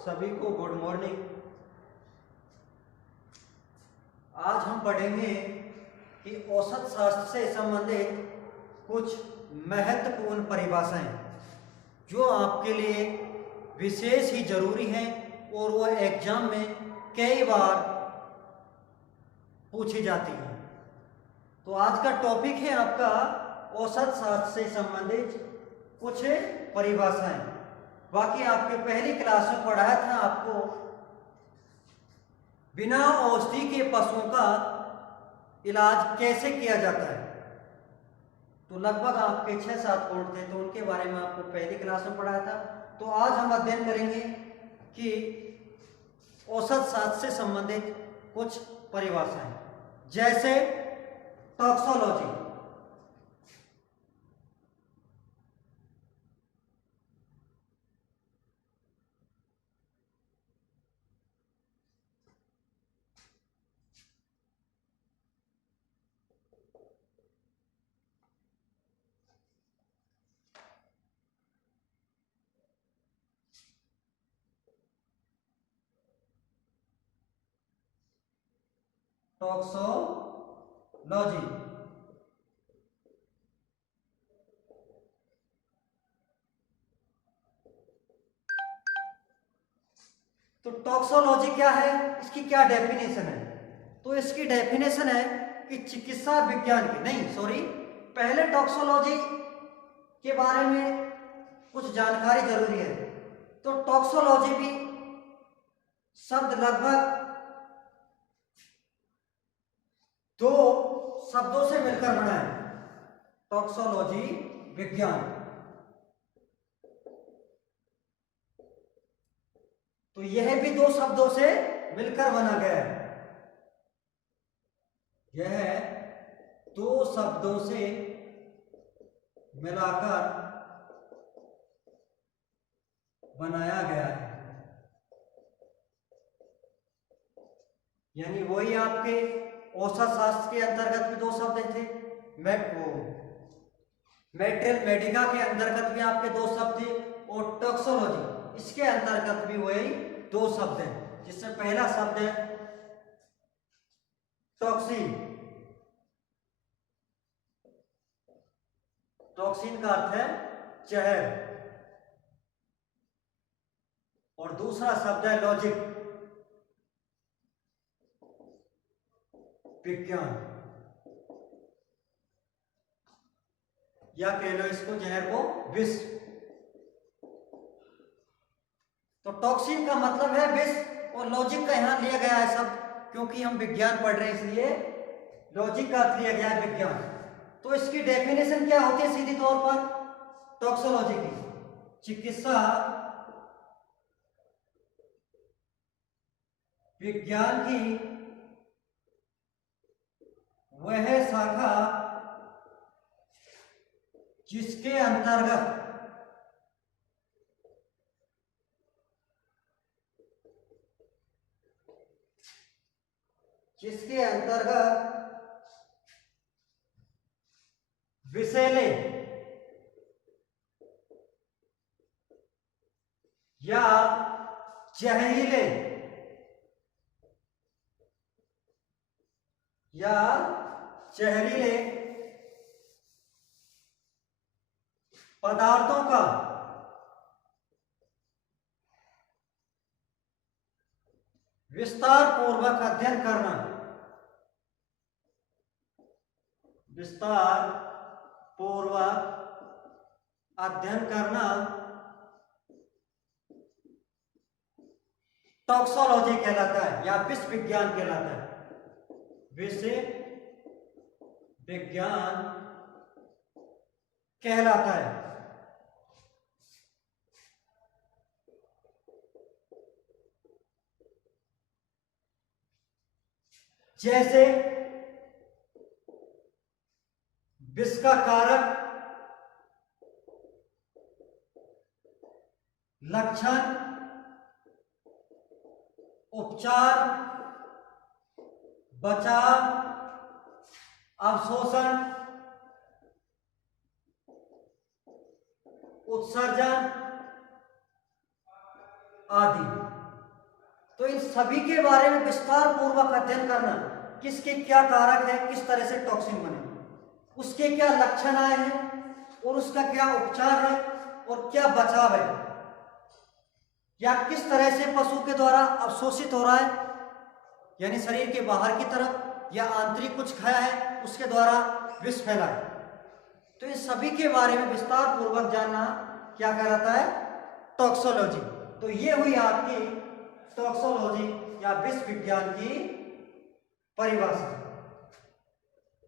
सभी को good morning. आज हम पढ़ेंगे कि औसत शास्त्र से संबंधित कुछ महत्वपूर्ण परिभाषाएं जो आपके लिए विशेष ही जरूरी हैं और वह एग्जाम में कई बार पूछी जाती हैं। तो आज का टॉपिक है आपका औसत शास्त्र से संबंधित कुछ परिभाषाएं। बाकी आपके पहली क्लास में पढ़ाया था आपको बिना औषधि के पशुओं का इलाज कैसे किया जाता है। तो लगभग आपके 6-7 पॉइंट थे, तो उनके बारे में आपको पहली क्लास में पढ़ाया था। तो आज हम अध्ययन करेंगे कि औसत शास्त्र से संबंधित कुछ परिभाषाएं, जैसे टॉक्सोलॉजी। टॉक्सोलॉजी तो टॉक्सोलॉजी क्या है, इसकी क्या डेफिनेशन है? तो इसकी डेफिनेशन है कि चिकित्सा विज्ञान की पहले टॉक्सोलॉजी के बारे में कुछ जानकारी जरूरी है। तो टॉक्सोलॉजी भी शब्द लगभग 2 शब्दों से मिलकर बना है। टॉक्सोलॉजी विज्ञान, तो यह भी 2 शब्दों से मिलकर बना गया है। यह 2 शब्दों से मिलाकर बनाया गया है, यानी वही आपके औसत शास्त्र के अंतर्गत भी 2 शब्द थे। मेटेरियल मेडिका के अंतर्गत भी आपके 2 शब्द थे, और टॉक्सोलॉजी इसके अंतर्गत भी वही 2 शब्द हैं, जिसमें पहला शब्द है टॉक्सिन। टॉक्सिन का अर्थ है जहर, और दूसरा शब्द है लॉजिक, विज्ञान, या कह लो इसको जहर को विष। तो टॉक्सिन का मतलब है विष, और लॉजिक का यहां लिया गया है शब्द, क्योंकि हम विज्ञान पढ़ रहे हैं इसलिए लॉजिक का अर्थ लिया गया है विज्ञान। तो इसकी डेफिनेशन क्या होती है सीधी तौर पर टॉक्सोलॉजी की? चिकित्सा विज्ञान की वह शाखा जिसके अंतर्गत विषैले या जहरीले पदार्थों का विस्तार पूर्वक अध्ययन करना, टॉक्सोलॉजी कहलाता है या विष विज्ञान कहलाता है। विष विज्ञान कहलाता है। जैसे विष का कारक, लक्षण, उपचार, बचाव, अवशोषण, उत्सर्जन आदि। तो इन सभी के बारे में विस्तार पूर्वक अध्ययन करना, किसके क्या कारक है, किस तरह से टॉक्सिन बने, उसके क्या लक्षण आए हैं और उसका क्या उपचार है और क्या बचाव है, या किस तरह से पशु के द्वारा अवशोषित हो रहा है, यानी शरीर के बाहर की तरफ, या आंतरिक कुछ खाया है उसके द्वारा विष फैला है। तो इन सभी के बारे में विस्तार पूर्वक जानना क्या कहलाता है, टॉक्सोलॉजी। तो ये हुई आपकी टॉक्सोलॉजी या विष विज्ञान की परिभाषा।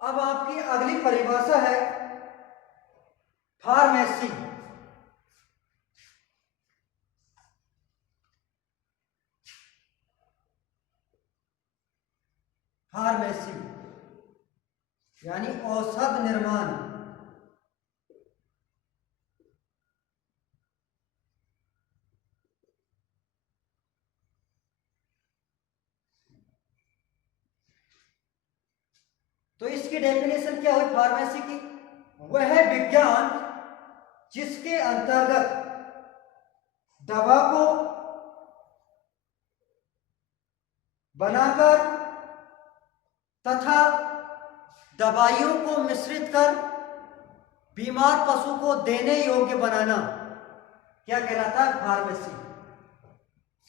अब आपकी अगली परिभाषा है फार्मेसी। फार्मेसी यानी औषध निर्माण। तो इसकी डेफिनेशन क्या हुई फार्मेसी की, वह विज्ञान जिसके अंतर्गत दवा को बनाकर तथा दवाइयों को मिश्रित कर बीमार पशु को देने योग्य बनाना क्या कहलाता है, फार्मेसी।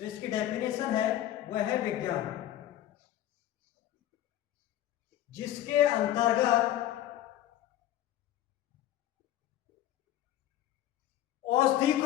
तो इसकी डेफिनेशन है वह विज्ञान जिसके अंतर्गत औषधि को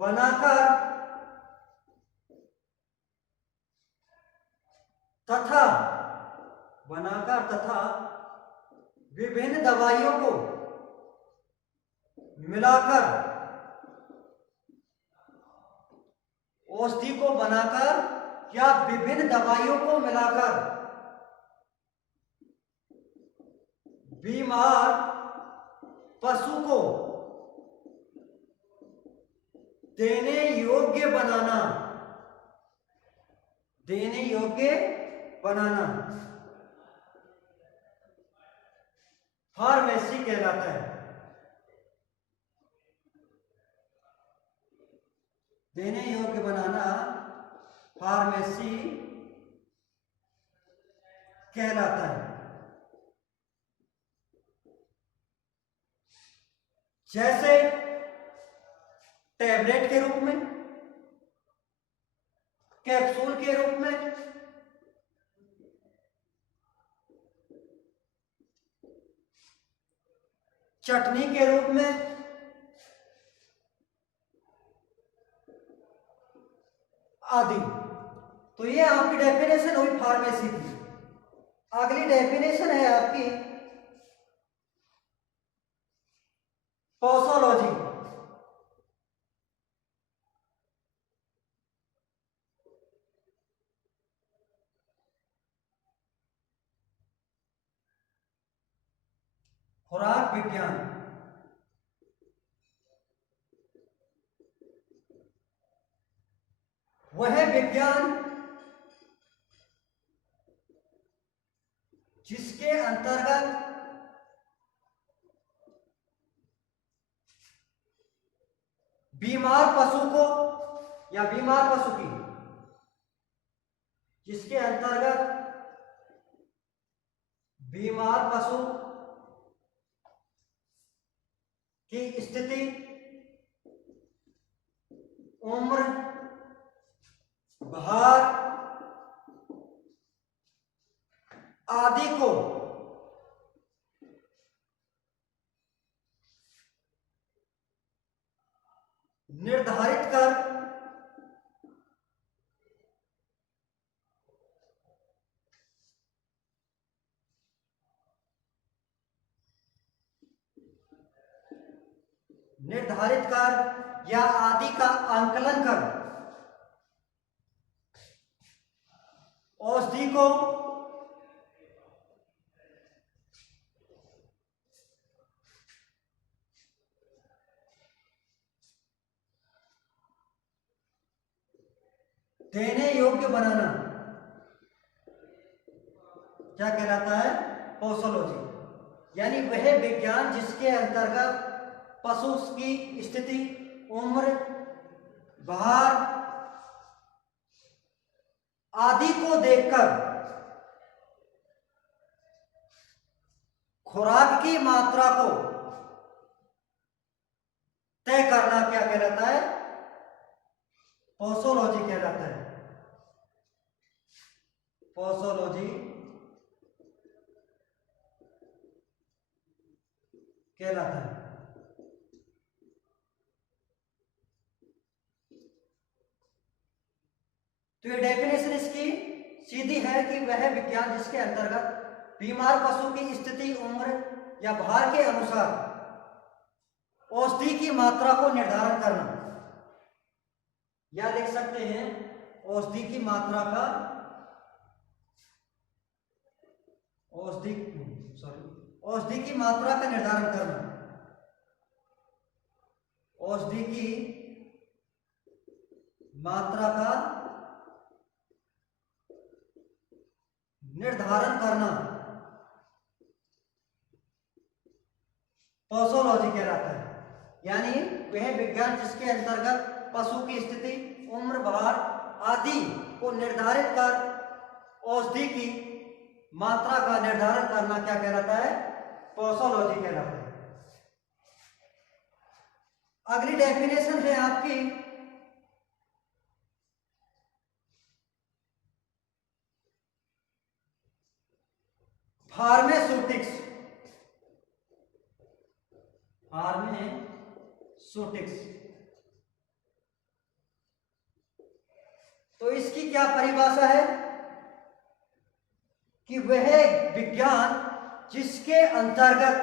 बनाकर तथा विभिन्न दवाइयों को मिलाकर औषधि को बनाकर या विभिन्न दवाइयों को मिलाकर बीमार पशु को देने योग्य बनाना फार्मेसी कहलाता है। देने योग्य बनाना फार्मेसी कहलाता है। जैसे टैबलेट के रूप में, कैप्सूल के रूप में, चटनी के रूप में, आदि। तो ये आपकी डेफिनेशन हुई फार्मेसी की। अगली डेफिनेशन है आपकी पोसोलॉजी। खुराक विज्ञान। वह विज्ञान जिसके अंतर्गत बीमार पशु को या बीमार पशु की, जिसके अंतर्गत बीमार पशु की स्थिति, उम्र, भार आदि को निर्धारित कर या आदि का आंकलन कर औषधि को देने योग्य बनाना क्या कहलाता है? पोसोलॉजी। यानी वह विज्ञान जिसके अंतर्गत पशु की स्थिति, उम्र, भार आदि को देखकर खुराक की मात्रा को तय करना क्या कहलाता है? पोसोलॉजी कहलाता है। पोसोलॉजी कहलाता है। तो ये डेफिनेशन इसकी सीधी है कि वह विज्ञान जिसके अंतर्गत बीमार पशु की स्थिति, उम्र या भार के अनुसार औषधि की मात्रा को निर्धारण करना, या लिख सकते हैं औषधि की मात्रा का औषधि की मात्रा का निर्धारण करना, औषधि की मात्रा का निर्धारण करना पोसोलॉजी कहलाता है। यानी वह विज्ञान जिसके अंतर्गत पशु की स्थिति, उम्र, भार आदि को निर्धारित कर औषधि की मात्रा का निर्धारण करना क्या कहलाता है? पोसोलॉजी कहलाता है। अगली डेफिनेशन है आपकी फार्मास्यूटिक्स। फार्मास्यूटिक्स तो इसकी क्या परिभाषा है कि वह विज्ञान जिसके अंतर्गत